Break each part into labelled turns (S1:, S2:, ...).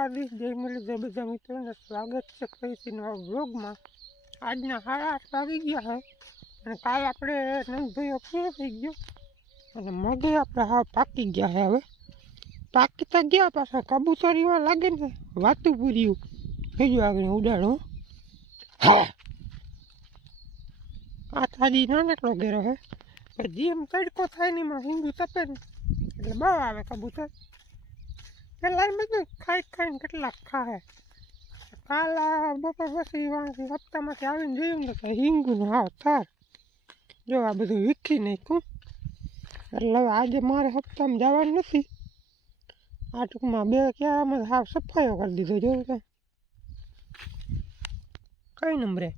S1: બધા મિત્રોને સ્વાગત છે ફરીથી નવા બ્લોગમાં આજના સાડા આઠ વાગી ગયા છે અને કાલ આપણે નંદભાઈ પૂરો થઈ ગયો. અને મગે આપણે હા પાકી ગયા છે હવે. પાકી તો ગયા પાછા કબૂતરીમાં લાગે ને વાતું પૂર્યું. થઈ ગયું આગળ ઉડાડો આ તાજી નાનકડો ઘેરો છે જેમ તડકો થાય ને એમાં હિંદુ તપે ને, એટલે બહુ આવે કબૂતર. એમ બધું ખાઈ ખાઈને કેટલાક ખાય કાલ બપોર પછી વાંચી હપ્તામાંથી આવીને જોયું ને તો હિંગુનું હાવ થાર જો આ બધું વીખી નાખ્યું. એટલે હવે આજે મારે હપ્તામાં જવાનું નથી. આ ટૂંકમાં બે ક્યારામાં હાવ સફાઈઓ કરી દીધો જોયું તો કઈ નંબરે?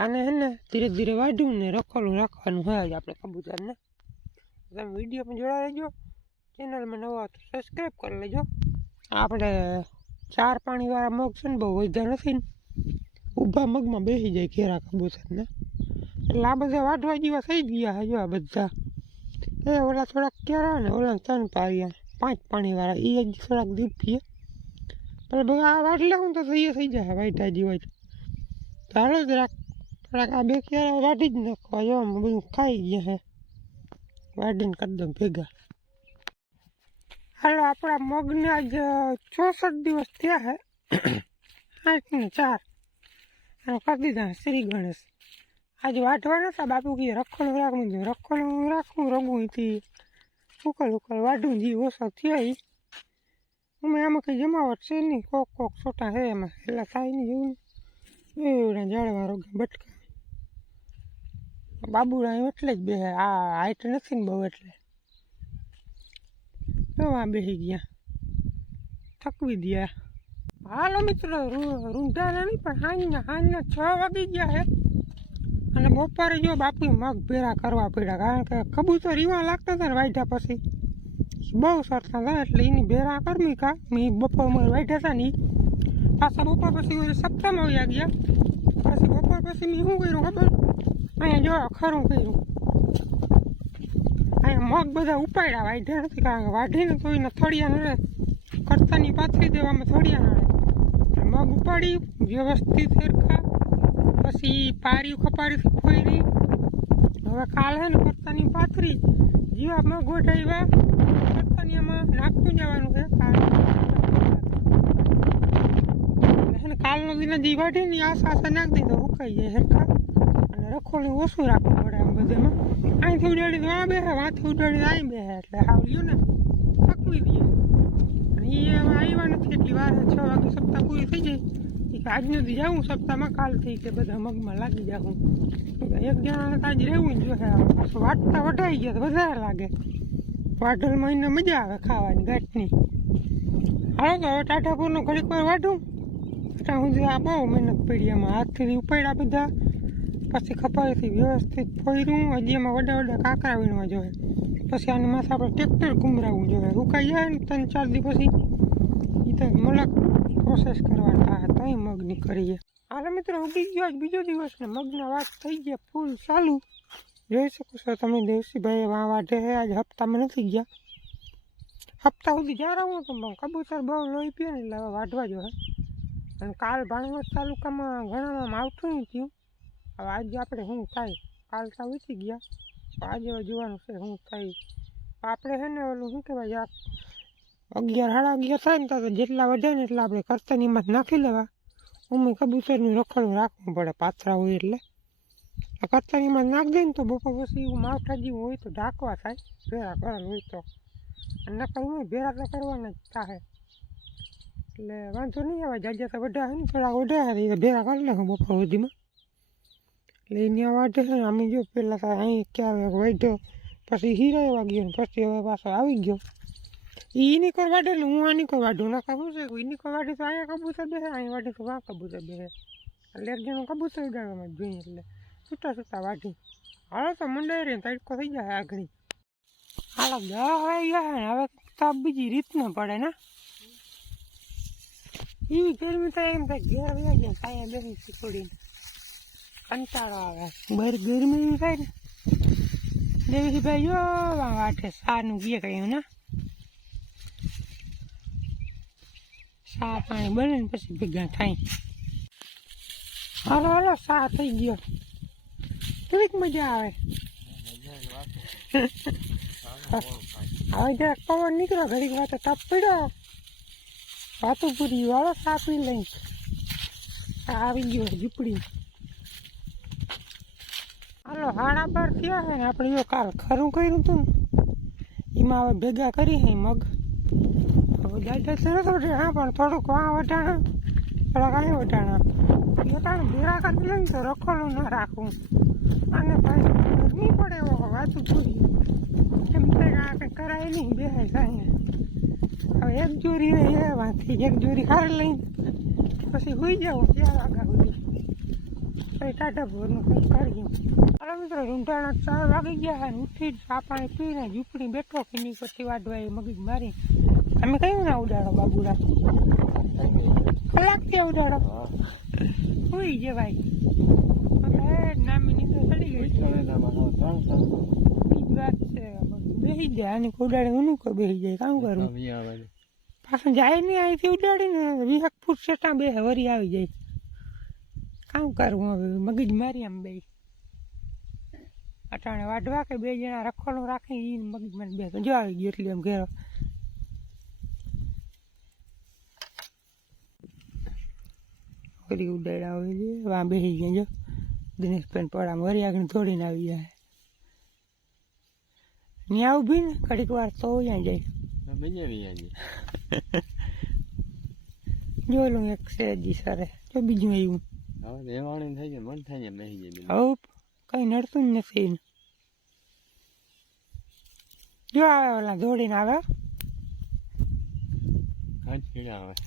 S1: આને હે ને ધીરે ધીરે વાઢ્યું ને રખોલું રાખવાનું હોય જ આપણે કબૂતરને. તમે વીડિયો પણ જોડા રહેજો ચેનલમાં નવો તો સબસ્ક્રાઈબ કરી લેજો. આપણે ચાર પાણીવાળા મગ છે ને, બહુ વધ્યા નથી ને. ઊભા મગમાં બેસી જાય ઘેરા કબૂતરને એટલે આ બધા વાઢવા જેવા થઈ ગયા હજુ આ બધા. એ ઓલા થોડાક કેરા ને, ઓલા ત્રણ પાડ્યા પાંચ પાણીવાળા એ જ થોડાક દીપીએ પણ ભાઈ આ વાટ હું તો સહી થઈ જાય વાઈટા જેવા હાલો જરાક થોડાક આ બે કેરા વાઢી જ નાખવા. જો બધું ખાઈ ગયા હે. વાઢીને કરી દઉં ભેગા. હાલો, આપણા મગને આજ ચોસઠ દિવસ થયા છે આઠ ને ચાર. અને કરી દીધા શ્રી ગણેશ. આજે વાઢવાના હતા, બાપુ કે રખોણ રાખવું જોઈએ રખોણ રાખવું રગું હતી ઉકલ ઉકલ વાઢું જી ઓછો થયા અમે આમાં કંઈ જમાવટ છે નહીં, કોક કોક છોટા છે એમાં. એટલે થાય નહીં એવું. એવડા જાળવા રોગ્યા બટકા. બાબુરા એટલે જ બે, આ હાઈટ નથી ને બહુ એટલે. કેવા બેસી ગયા. થકવી ગયા. હાલો મિત્રો રૂંઢાના નહીં, પણ હાંજના સાંજના છ વાગી ગયા હે. અને બપોરે જો બાપુ મગ ભેરા કરવા પડ્યા, કારણ કે કબૂતર એવા લાગતા હતા ને વાઢ્યા પછી. બહુ સરતા હતા, એટલે એની ભેરા કરમી કા મેં બપોર મને વાઢ્યા હતા ને ઈ. પાછા બપોર પછી સપ્તાહમાં આવ્યા ગયા. પછી બપોર પછી મેં શું કર્યું ખબર? અહીંયા જો ખરું કર્યું. મગ બધા ઉપાડ્યા વાઢ્યા નથી, કારણ કે વાઢીને કોઈને થળિયા નડે. કરતાની પાથરી દેવામાં થળિયા નડે. મગ ઉપાડી વ્યવસ્થિત સરખા. પછી પારી ખપારીથી ફોઈરી હવે કાલ ને કરતાની પાથરી. જીવા મગ ગોઠાવ્યા કરતાની એમાં નાખતું જવાનું છે. કાલ. કાલનો દિને જી વાઢી ને આ સાસા નાખી દીધો ઉકાઈ જાય સરખા. અને રખોલું ઓછું રાખવું પડે આમ બધામાં. અહીંથી ઉડાડી તો આ બેહે વાંથી ઉડાડી અહીં બેહે એટલે હાવ લ્યો ને. થકવી દઈએ. અને એ આવ્યા નથી એટલી વાર, છ વાગે સપ્તાહ પૂરી થઈ જાય. આજનો દી જાઉં, સપ્તાહમાં કાલથી કે બધા મગમાં લાગી જાઉં. એક જણાને તો આજ રહેવું જ જોઈએ. પાછું વાટતા વઢાઈ ગયા તો વધારે લાગે. વાઢલમાં એને મજા આવે ખાવાની, ગાંઠની. હાલો તો હવે ટાટાપુરનો ઘડીક વાર વાઢું. ત્યાં સુધી આ બહુ મહેનત પડી એમાં હાથથી ઉપાડ્યા બધા. પછી ખપાળીથી વ્યવસ્થિત ફોયરું હજી એમાં વડા વડા કાંકરા વીણવા જોઈએ. પછી આની માથે આપણે ટ્રેક્ટર ઘુમરાવવું જોઈએ. રૂકાઈ જાય ને ત્રણ ચાર દિવસ પછી એ તો મલક પ્રોસેસ કરવાની થાય. તો મગની કરીએ હાલે મિત્રો ઉગી ગયો બીજો દિવસ ને મગના વાત થઈ ગયા ફૂલ ચાલુ. જોઈ શકો છો તમે દેવસીભાઈ વાં વાઢે આજ હપ્તામાં નથી ગયા. હપ્તા સુધી જ્યાં રહું તો કબૂતર બહુ લોહી પીએ ને એટલે વાઢવા જોઈએ અને કાલ ભાણવડ તાલુકામાં આવતું નહીં થયું. હવે આજે આપણે શું થાય? કાલ તો ઉઠી ગયા. આજે જોવાનું છે શું થાય. આપણે છે ને ઓલું શું કહેવાય યાર અગિયાર સાડા અગિયાર થાય ને તો જેટલા વધે ને એટલા આપણે કરતાનીમાં નાખી લેવા. ઉમી કબૂતરનું રખડું રાખવું પડે પાથરા હોય એટલે. કરતાનીમાં નાખી દઈએ ને તો બપોર પછી એવું માવઠા જેવું હોય તો ઢાંકવા થાય. ભેરા કરેલ હોય તો. અને હોય ભેરા તો કરવાના જ થાય એટલે વાંધો નહીં આવે, જાજા તો ને, થોડા છે ભેરા કરી હું બપોર સુધીમાં. એની વાઢે અમે જો પહેલાં કાંઈ અહીં ક્યાં વાઢ્યો પછી હીરા વાગ્યો ને પછી હવે પાછો આવી ગયો. એ એની કોઈ વાઢે ને હું આની કોઈ વાઢું. ના ખબર છે એની કોઈ વાઢે તો અહીંયા કબૂતર બેસે અહીં વાઢે તો વાં કબૂતર બેસે. એટલે એક જણું કબૂતર ઉડાડવામાં જોઈએ એટલે છૂટા છૂટા વાઢી. હાલો તો મંડાઈ રહે તડકો થઈ જાય આગળ. હાલો દહ વાઈ ગયા ને, હવે તો બીજી રીતના પડે ને. એવી ગરમી થાય એમ થાય, ઘેર વ્યા જાય કાંઈ બેસી શીખોડીને કંટાળો આવે. બહાર ગરમી થાય ને દેવીભાઈ જો વાંઠે સાનું ગીએ કહ્યું ને. સા પાણી બને ને પછી ભેગા થાય. હાલો હાલો, સા થઈ ગયો. કેવીક મજા આવે. હવે જરાક પવન નીકળ્યો, ઘડીક વાતો તપ પીડો વાતું પૂરી, વાળો સાપી લઈ આવી ગયો ઝૂંપડી. હાલો હાડા બાર થયા છે ને, આપણે જો કાલ ખરું કર્યું હતું ને, એમાં હવે ભેગા કરી હે મગ. હવે સરસ વટાણા પણ થોડુંક વાં વટાણા, થોડાક અહીં વટાણા. વટાણ ભેગા કરી લઈને તો રખોલું ન રાખવું અને ભાઈ ગરમી પડે એવો વાતું પૂરી એમ તે કંઈ કરાય નહીં બે હવે એક જોરી એ વાંચી, એક જોરી ખાર લઈને, પછી હોઈ જાવ ત્યાં વાગ્યા સુધી પછી ટાટા ભોરનું કંઈક કરીએ અરે મિત્રો રૂંઢાણા ચાર વાગી ગયા અને ને ઉઠી ચા પાણી પીને ઝૂંપડી બેઠો કિની પરથી વાડવા એ મગજ મારી. અમે કયું ના ઉડાડો બાબુડા? કલાકથી ઉડાડો. સુઈ જવાય. ભાઈ નામી નીંદર ચડી ગઈ બીજી વાત છે બેસી જાય આની ઉડાડે હું કોઈ બેસી જાય કામ કરું? પાછું જાય નહીં અહીંથી ઉડાડીને વીસ ફૂટ સેટા બે વરી આવી જાય. કામ કરવું હવે મગજ મારી આમ બે અટાણે વાઢવા કે બે જણા રખોલું રાખે એ મગજ મને બે જો આવી ગયો એટલે એમ ઘેરો. ફરી ઉડાડ્યા હોય છે. વાં બેસી ગયા જો. દિનેશભાઈ પડામાં વરી આગળ દોડીને આવી જાય. ત્યાં ઊભી ને? ઘડીક વાર તો ત્યાં જાય. જોયેલું એક છે સરે. જો બીજું એવું હવે કઈ નડતું જ નથી જો આવે ઓલા દોડીને આવે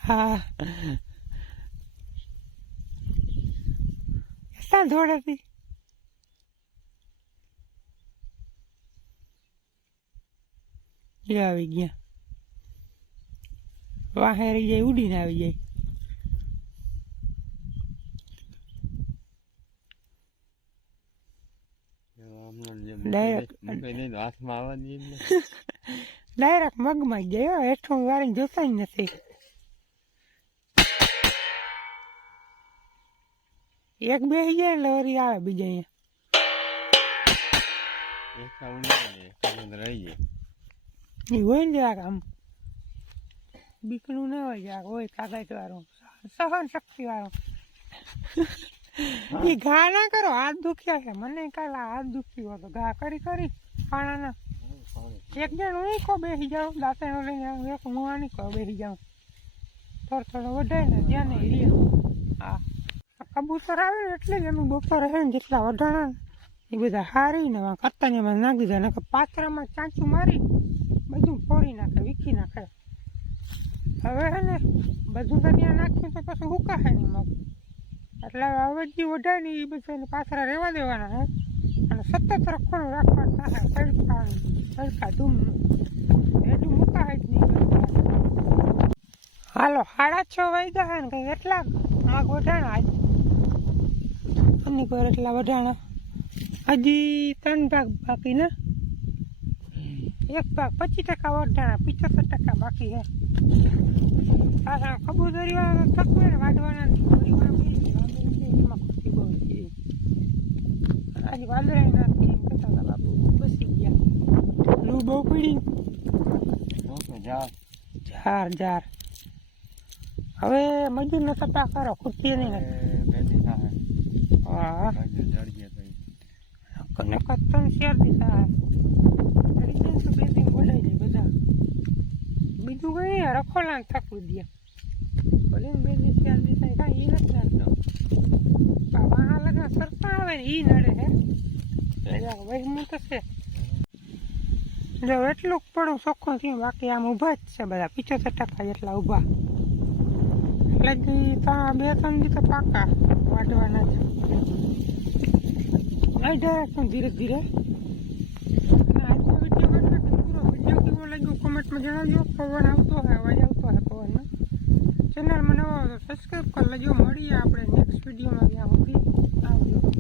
S1: હા. ક્યાં દોડેથી જો આવી ગયા. વાહે રહી જાય ઉડીને આવી જાય.
S2: હાથમાં આવવા દે એમને.
S1: ડાયરેક્ટ મગમાં ગયો હેઠું વાળીને જોતા જ નથી. એક બે જાય એટલે વરી આવે બીજા અહીંયા. હોય ને જરાક આમ બીકનું ના હોય જરાક હોય તાકાત વાળું સહન શક્તિ વાળું એ ઘા ના કરો, હાથ દુખ્યા છે. મને કાલ હાથ દુખ્યો હતો. ઘા કરી કરી પાણાના એક જણ હું કો બેસી જાઉં દાંતેનો લઈને આવું, એક હું આની કો બેસી જાઉં. થોડો થોડો વધે ને ત્યાં ને રે હા. કબૂતર આવે ને એટલે જ એનું ડોક્ટર હે ને જેટલા વધારા એ બધા હારીને કરતા એમાં નાખી દીધા. નકર પાત્રામાં ચાંચું મારી, બધું ફોડી નાખે, વીખી નાખે. હવે હે ને, બધું તો નાખ્યું તો પછી હુકાશે નહીં મગ એટલે હવે જે એ બધાને પાથરા રહેવા દેવાના હે. અને સતત રખોડું રાખવાનું થાય સરખા તડકા ધૂમ. એટલું મૂકા જ નહીં હાલો સાડા છ વાગ્યા હે ને કંઈક એટલા માગ વઢાણા આજ અમની કોઈ એટલા વઢાણા હજી ત્રણ ભાગ બાકી ને? એક ભાગ પચીસ ટકા વઢાણા પિત્તોતેર ટકા બાકી હે. પાછા કબૂતરી વાળા થકવે ને વાઢવાના એમાં ખુશી બહુ છે આજે વાદળાય નથી એમ કહેતા હતા બાપુ બસી ગયા લૂ બહુ પડી. જાર જાર હવે મજૂરને સતા કરો ખુરશી નહીં. હા. કને કત્તન શેર દીધા ને તો બે દિન બોલાઈ જાય બધા બીજું કઈ નહીં, થકું દે ભલે ને બે દિન શેર દીધા કાંઈ એ નથી નડતો બાબા આ લગા સરતા આવે ને એ નડે હે. એટલે વહેમું તો છે. જો એટલું પડું ચોખ્ખું થયું બાકી આમ ઊભા જ છે બધા. પિચોતેર ટકા જેટલા ઊભા. એટલે જી ત્યાં બે ત્રણ દી તો પાકા વાઢવાના છે. નહીં ધીરે ધીરે. પૂરો. વીડિયો કેવો લાગ્યો? કોમેન્ટમાં જણાવજો. પવન આવતો હોય અવાજ આવતો હોય પવનનો ચેનલમાં મને સબસ્ક્રાઈબ કરી લેજો. મળીએ આપણે નેક્સ્ટ વિડીયોમાં ત્યાં સુધી. આવજો.